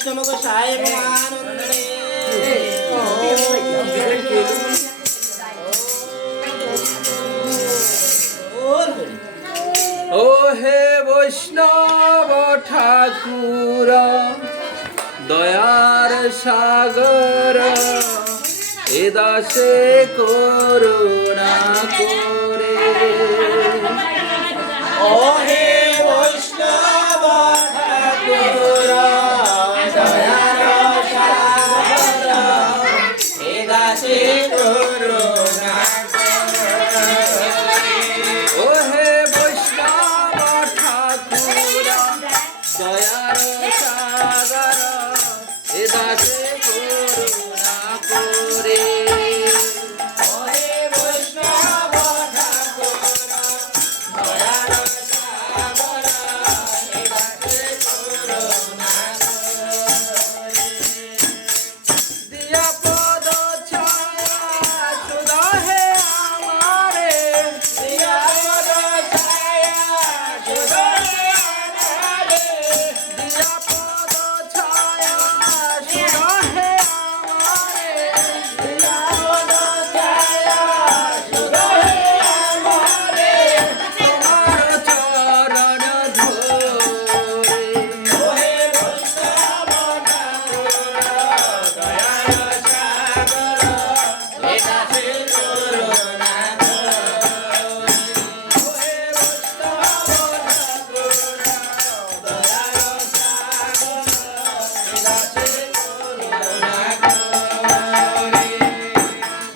বৈষ্ণব গোসাই আনন্দে ও হে বৈষ্ণব ঠাকুর দয়ার সাগর এ দাসে করুণা করে ও হে বৈষ্ণব ঠাকুর দয়ার সাগর এ দাসে করুণা ও হে বৈষ্ণব ঠাকুর দয়ার সাগর এ দাসে করুণা করে ও হে বৈষ্ণব ঠাকুর দয়ার সাগর এ দাসে করুণা দিয়া পদ ছায়া সুধা হে আমারে দিয়া পদ ছায়া সুধা হে আমারে দিয়া পদ ছায়া সুধা হে আমারে দিয়া পদ ছায়া সুধা হে আমারে তোমার চরণ ধরে ও হে বৈষ্ণব ঠাকুর দয়ার সাগর এ দাসে করুণা ও হে বৈষ্ণব ঠাকুর দয়ার সাগর এ দাসে করুণা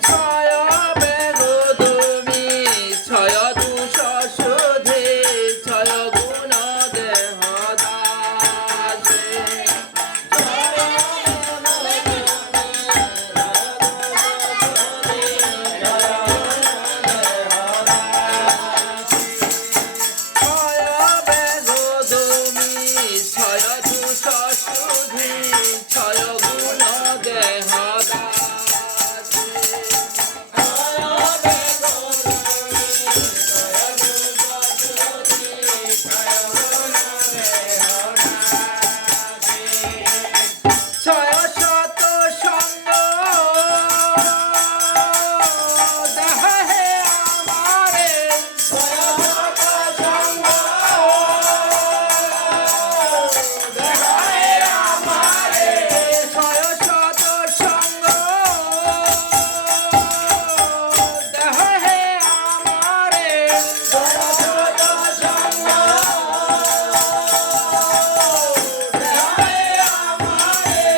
ছয় বেগ তুমি ছয় দুষ সুধে ছয় গুণ দেহ দাসে ছয় বেগ তুমি ছয় দুষ সুধে ছয় গুণ দেহ দাসে ছয় শত সঙ্গ দেহ হে আমারে ছয় শত সঙ্গ দেহ হে আমারে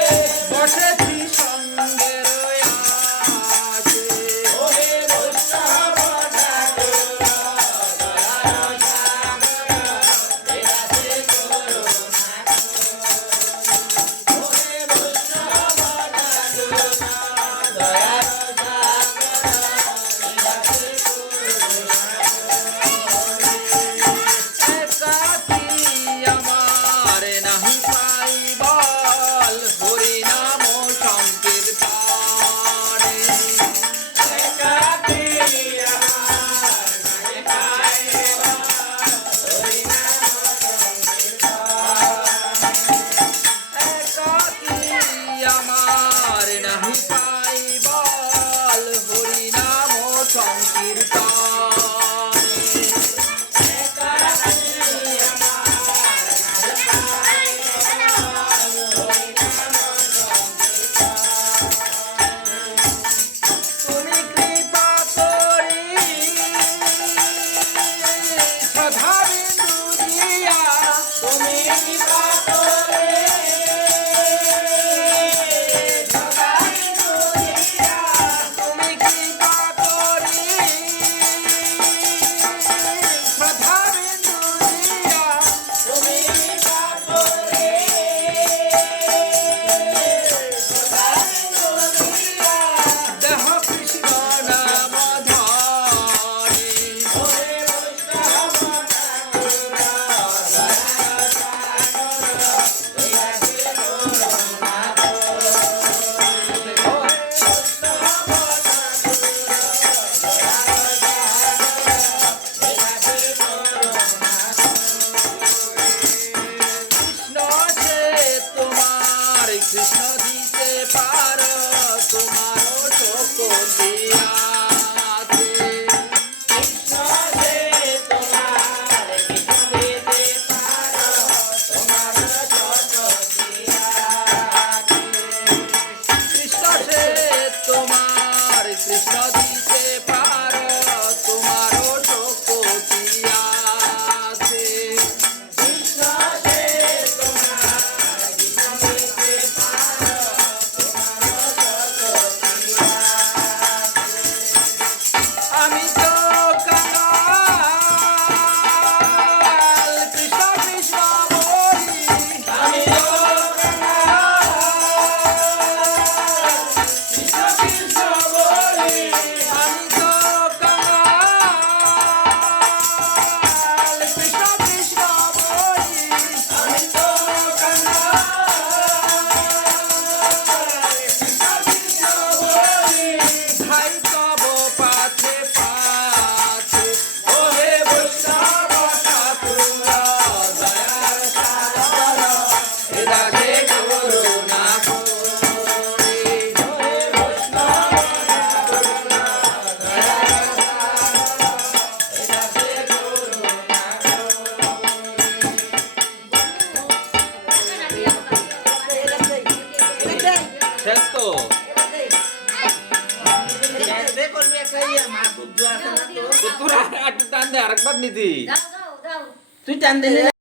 বসেছি সঙ্গের আশে একাকী আমার নাহি পাইবল হরি নাম সংকীর্তনে একাকী আমার নাহি পাইবল হরি নাম সংকীর্তনে তুমি কৃপা করি সধা বিন্দু দিয়া তুমি কৃপা করে তুমি কৃপা করি সধা বিন্দু দিয়া তুমি কৃপা করে দেহ কৃষ্ণ নাম ধরে ওরে বৈষ্ণব ঠাকুর দয়ার সাগর শেষ তো এতে করবি একটা ইয়ে মা দুধ আছে না তো তোরা একটু টান দে আরেকবার নিতি তুই টান দিলি